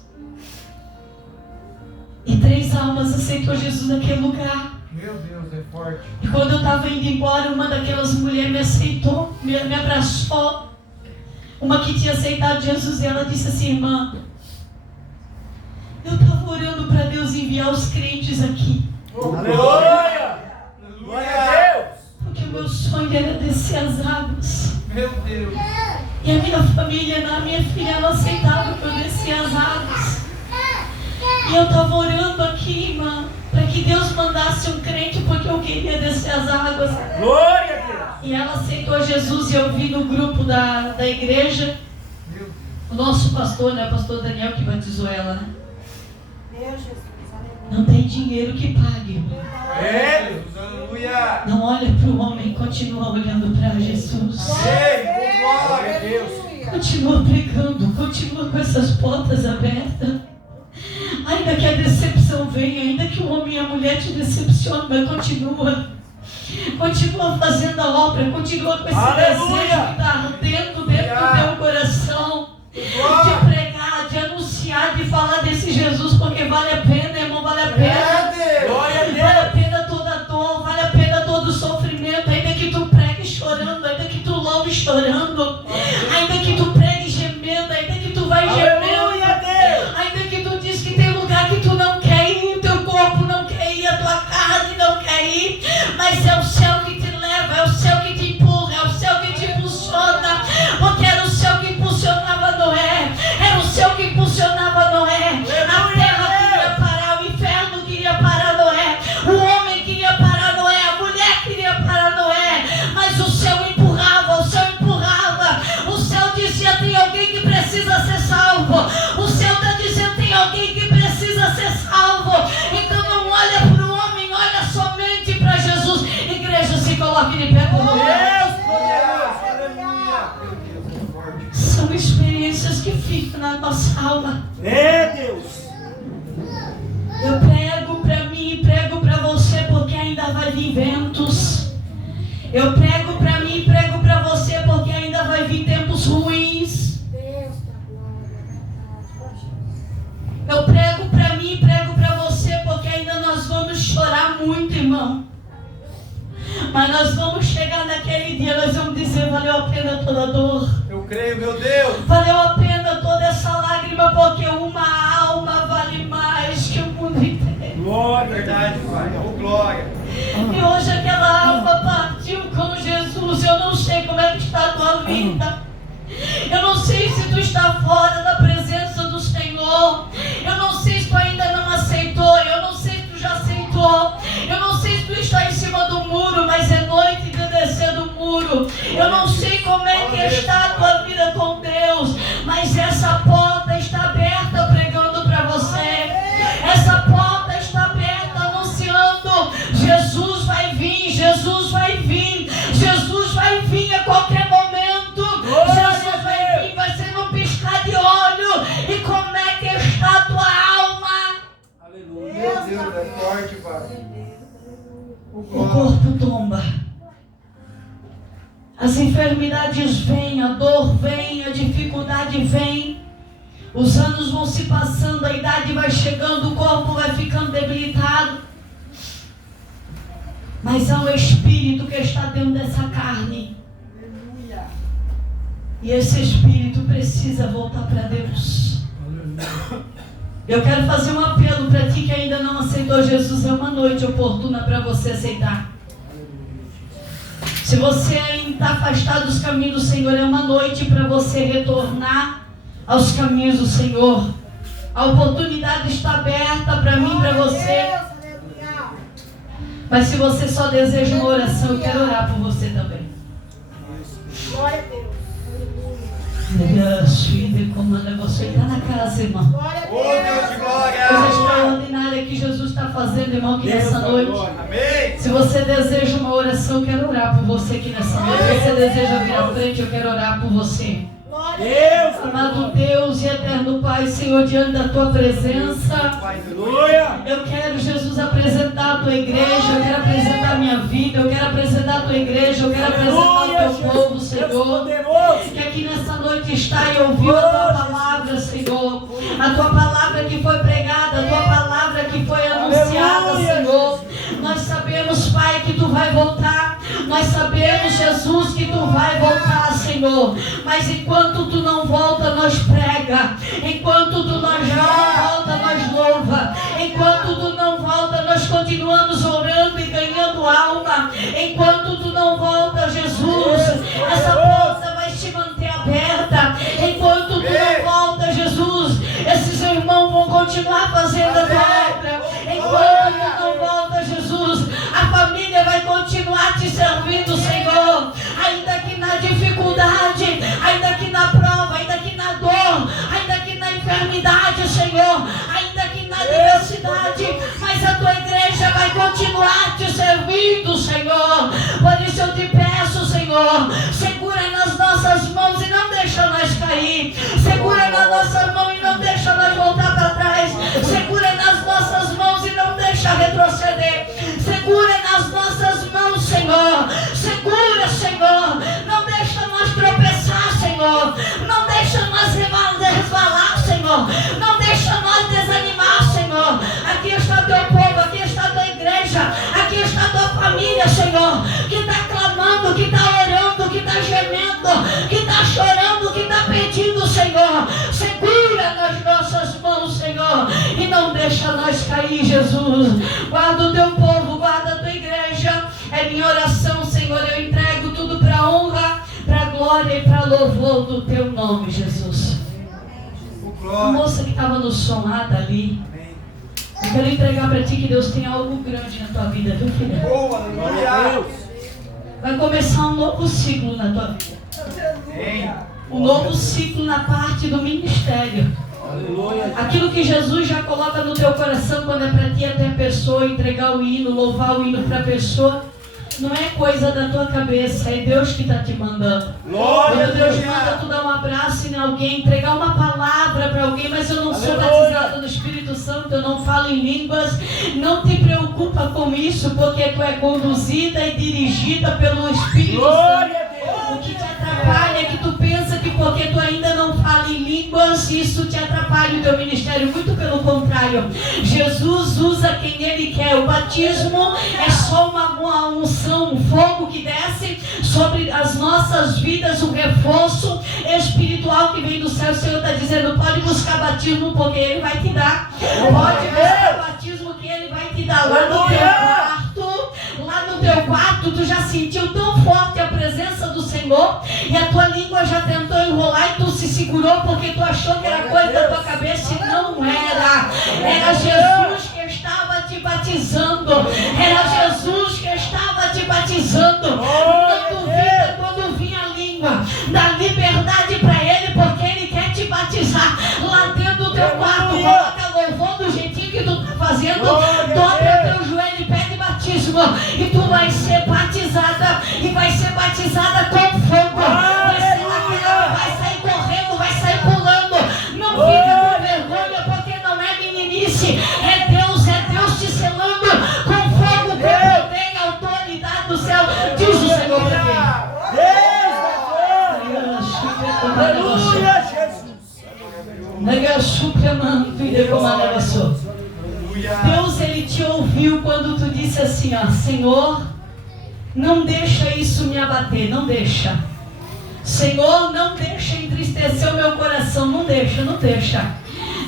E 3 almas aceitou Jesus naquele lugar. Meu Deus, é forte. E quando eu estava indo embora, uma daquelas mulheres me aceitou, me abraçou. Uma que tinha aceitado Jesus e ela disse assim, irmã, eu estava orando para Deus enviar os crentes aqui. Aleluia! Glória a Deus! Porque o meu sonho era descer as águas. Meu Deus. E a minha família, a minha filha, não aceitava que eu descia as águas. E eu estava orando aqui, irmã, para que Deus mandasse um crente, porque eu queria descer as águas. Glória a Deus! E ela aceitou Jesus e eu vi no grupo da igreja, Meu Deus. o nosso pastor, né, o pastor Daniel que batizou ela, né? Deus, Jesus. Não tem dinheiro que pague, irmão. É, Deus. Aleluia. Não olha para o homem, continua olhando para Jesus. Glória a Deus. Continua pregando, continua com essas portas abertas. Ainda que a decepção venha, ainda que o homem e a mulher te decepcionem, mas continua. Continua fazendo a obra, continua com esse desejo que está ardendo dentro do teu coração. De pregar, de anunciar, de falar desse Jesus, porque vale a pena, irmão, vale a pena. Vale a pena toda a dor, vale a pena todo o sofrimento, ainda que tu pregue chorando, ainda que tu louve chorando, ainda que tu pregue gemendo, ainda que tu vai gemendo, ainda que tu diz que tem lugar que tu não quer ir, o teu corpo não quer ir, a tua carne não quer ir, mas é o céu que te leva, é o céu que te empurra, é o céu que te impulsiona, porque era o céu que impulsionava Noé, era o céu que impulsionava Noé, a terra queria parar, o inferno queria parar Noé, o homem queria parar Noé, a mulher queria parar Noé, mas o céu empurrava, o céu dizia: tem alguém que precisa ser salvo, o céu está dizendo: tem alguém que precisa ser salvo, então não olha para o homem, olha somente para Jesus. Igreja, se coloque de pé por Deus. São experiências que ficam na nossa alma. É, Deus. Eu prego para mim, prego para você, porque ainda vai vir ventos. Eu prego para mim, prego para você, porque ainda vai vir tempos ruins. Eu prego para mim, prego para você, porque ainda nós vamos chorar muito, irmão. Mas nós vamos chegar naquele dia, nós vamos dizer: valeu a pena toda a dor. Eu creio, meu Deus. Valeu a pena toda essa lágrima, porque uma alma vale mais que o mundo inteiro. Glória, verdade, Pai. Oh, glória. E hoje aquela alma partiu com Jesus. Eu não sei como é que está a tua vida. Eu não sei se tu está fora da presença do Senhor. Eu não sei se tu ainda não aceitou. Eu não sei se tu já aceitou. Eu não sei se tu está em cima do muro, mas é noite de descer do muro. Eu não sei como é que está a tua vida com Deus, mas essa porta está aberta pregando para você. Essa porta está aberta anunciando: Jesus vai vir, Jesus vai vir, Jesus vai vir a qualquer momento. Jesus vai vir, vai ser num piscar de olho. E como é que está a tua alma? Aleluia. Meu Deus, é forte, Pai. O corpo tomba. As enfermidades vêm, a dor vem, a dificuldade vem. Os anos vão se passando, a idade vai chegando, o corpo vai ficando debilitado. Mas há um espírito que está dentro dessa carne. E esse espírito precisa voltar para Deus. Eu quero fazer um apelo para ti que ainda não aceitou Jesus. É uma noite oportuna para você aceitar. Se você ainda está afastado dos caminhos do Senhor, é uma noite para você retornar aos caminhos do Senhor. A oportunidade está aberta para mim e para você. Mas se você só deseja uma oração, eu quero orar por você também. Glória a Deus. Deus, filho, comanda você. Está na casa, irmão. Glória a Oh, Deus de glória. Coisa extraordinária que Jesus está fazendo, irmão, aqui nessa noite. Amém. Se você deseja uma oração, eu quero orar por você aqui nessa noite. Se você deseja vir à frente, eu quero orar por você. Deus, Amado Deus e eterno Pai, Senhor, diante da tua presença, aleluia. eu quero, Jesus, apresentar a tua igreja, eu quero apresentar a minha vida, eu quero apresentar a tua igreja, eu quero apresentar o teu povo, Senhor, que aqui nessa noite está e ouviu a tua palavra, Senhor, a tua palavra que foi pregada, a tua palavra que foi anunciada, Senhor. Nós sabemos, Pai, que tu vai voltar, nós sabemos, Jesus, que tu vai voltar, Senhor, mas enquanto tu não volta, nós prega, enquanto tu não volta, nós louva, enquanto tu não volta, nós continuamos orando e ganhando alma, enquanto tu não volta, Jesus, essa porta vai se manter aberta, enquanto tu não volta, Jesus, esses irmãos vão continuar fazendo a tua obra, enquanto tu não volta, Jesus, a família vai continuar te servindo, Senhor, ainda que na dificuldade, ainda que na prova, ainda que na dor, ainda que na enfermidade, Senhor, ainda que na continuar te servindo, Senhor. Por isso eu te peço, Senhor, segura nas nossas mãos e não deixa nós cair. Segura na nossa mão e não deixa nós voltar para trás. Segura nas nossas mãos e não deixa retroceder. Segura nas nossas mãos, Senhor. Segura, Senhor. Não deixa nós tropeçar, Senhor. Não deixa nós resvalar, Senhor. Não deixa nós desanimar, Senhor. Aqui está teu povo, aqui está tua igreja, aqui está tua família, Senhor, que está clamando, que está orando, que está gemendo, que está chorando, que está pedindo, Senhor. Segura nas nossas mãos, Senhor, e não deixa nós cair, Jesus. Guarda o teu povo, guarda a tua igreja. É minha oração, Senhor. Eu entrego tudo para a honra, para a glória e para louvor do teu nome, Jesus. A moça que estava no som lá, dali, eu quero entregar para ti que Deus tem algo grande na tua vida, viu, filha? Vai começar um novo ciclo na tua vida. Um novo ciclo na parte do ministério. Aquilo que Jesus já coloca no teu coração quando é para ti até a pessoa, entregar o hino, louvar o hino para a pessoa, não é coisa da tua cabeça, é Deus que está te mandando. Quando Deus manda tu dar um abraço em alguém, entregar uma palavra para alguém, mas eu não sou batizada no Espírito Santo, eu não falo em línguas. Não te preocupa com isso, porque tu é conduzida e dirigida pelo Espírito Santo. O que te atrapalha é que tu pensa que porque tu ainda não fala em línguas, isso te atrapalha o teu ministério. Muito pelo contrário, Jesus usa quem Ele quer. O batismo é só uma unção, um fogo que desce sobre as nossas vidas, um reforço espiritual que vem do céu. O Senhor está dizendo, pode buscar batismo porque Ele vai te dar. Pode buscar batismo que Ele vai te dar lá no teu quarto. Lá no teu quarto, tu já sentiu tão forte a presença do Senhor e a tua língua já tentou enrolar e tu se segurou porque tu achou que era coisa da tua cabeça e não era. Era Jesus que estava te batizando. Era Jesus que estava te batizando. Não duvida quando vinha a língua. Dá liberdade para Ele porque Ele quer te batizar. Lá dentro do teu quarto, coloca louvor do jeitinho que tu está fazendo. Dobra o teu joelho e pede batismo. E tu vai ser batizada. E vai ser batizada com fogo. Vai ser aquela que vai sair correndo, vai sair pulando. Não fica com vergonha porque não é meninice. É Deus te selando com fogo, com poder e autoridade do céu. Diz o Senhor para quem? Aleluia, Jesus. Deus, Ele te ouviu quando tu disse assim, ó, Senhor, não deixa isso me abater, não deixa. Senhor, não deixa entristecer o meu coração, não deixa, não deixa.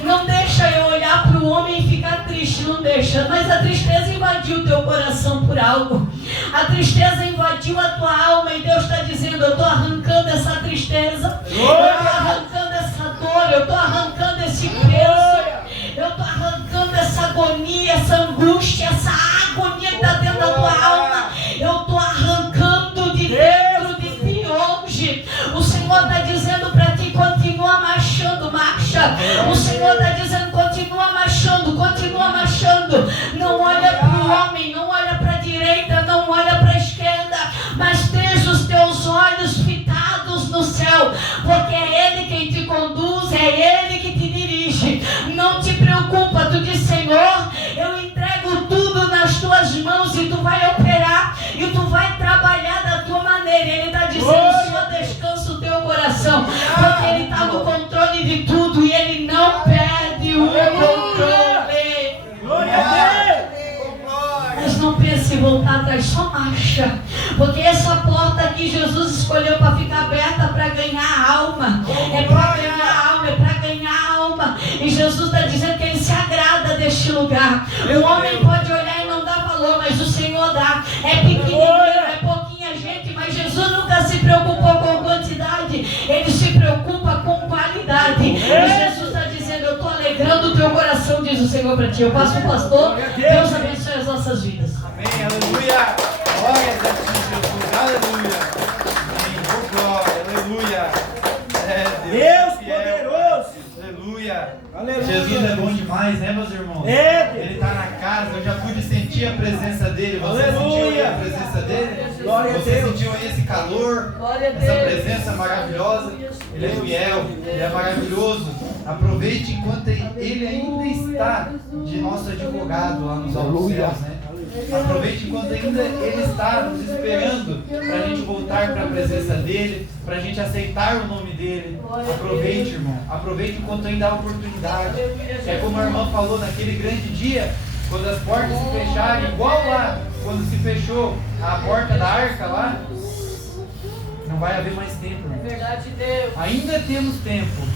Não deixa eu olhar para o homem e ficar triste, não deixa. Mas a tristeza invadiu o teu coração por algo. A tristeza invadiu a tua alma e Deus está dizendo, eu estou arrancando essa tristeza. Eu estou arrancando essa dor, eu estou arrancando esse peso. Eu estou arrancando essa agonia, essa angústia, essa agonia que está dentro da tua alma. Eu estou arrancando de dentro de ti hoje. O Senhor está dizendo para ti, continua marchando, marcha. O Senhor está dizendo, continua marchando, continua marchando. Não olha para o homem, não olha para a direita, não olha para a esquerda, mas esteja os teus olhos fitados no céu, porque é Ele quem te conduz, é Ele que te dirige. Não te preocupa, tu diz, Senhor, eu entrego tudo nas tuas mãos e tu vai operar e tu vai trabalhar da tua maneira. Ele está dizendo, só descansa o teu coração, porque Ele está no controle de tudo e Ele não perde o controle. Glória a Deus. Mas não pense em voltar atrás, só marcha, porque essa porta aqui Jesus escolheu para ficar aberta para ganhar alma. É para ganhar alma, é para ganhar alma. E Jesus está dizendo que Ele se agrada deste lugar. O homem pode olhar e não dar valor, mas o Senhor dá. É pequenininho, é pouquinha gente, mas Jesus nunca se preocupou com quantidade, Ele se preocupa com qualidade. E Jesus está dizendo, eu estou alegrando o teu coração, diz o Senhor para ti. Eu passo o pastor, Deus abençoe as nossas vidas. Amém, aleluia. Glória a ti, Jesus, aleluia. Amém, oh, glória, aleluia. Deus poderoso. Aleluia. Aleluia. Jesus é bom demais, né, meus irmãos? É, Deus. Ele está na casa, eu já pude sentir sentia a presença dele? Você Aleluia. sentiu aí a presença dele? Glória a Você Deus. sentiu aí esse calor? Glória a Essa Deus. presença maravilhosa? Ele é fiel, ele é maravilhoso. Aproveite enquanto ele ainda está de nosso advogado lá nos altos céus, né? Aproveite enquanto ainda ele está nos esperando para a gente voltar para a presença dele, para a gente aceitar o nome dele. Aproveite, irmão. Aproveite enquanto ainda há oportunidade. É como a irmã falou naquele grande dia, quando as portas se fecharem, igual lá, quando se fechou a porta da arca lá, não vai haver mais tempo, irmão. Verdade, Deus. Ainda temos tempo.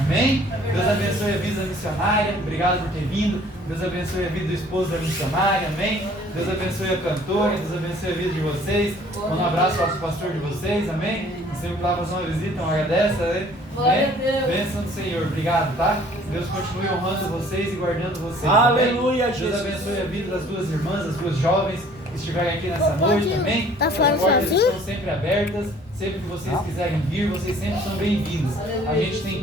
Amém? Deus abençoe a vida da missionária. Obrigado por ter vindo. Deus abençoe a vida do esposo da missionária. Amém? Deus abençoe a cantora. Deus abençoe a vida de vocês. Manda um abraço ao pastor de vocês. Amém? E sempre lá fazer uma visita, uma agradece. Amém? Glória a Deus. Bênção do Senhor. Obrigado, tá? Deus continue honrando vocês e guardando vocês. Aleluia, amém? Deus Jesus. abençoe a vida das duas irmãs, das duas jovens que estiverem aqui nessa noite. Amém? Tá As falando portas sozinho? estão sempre abertas. Sempre que vocês quiserem vir, vocês sempre são bem-vindos. A gente tem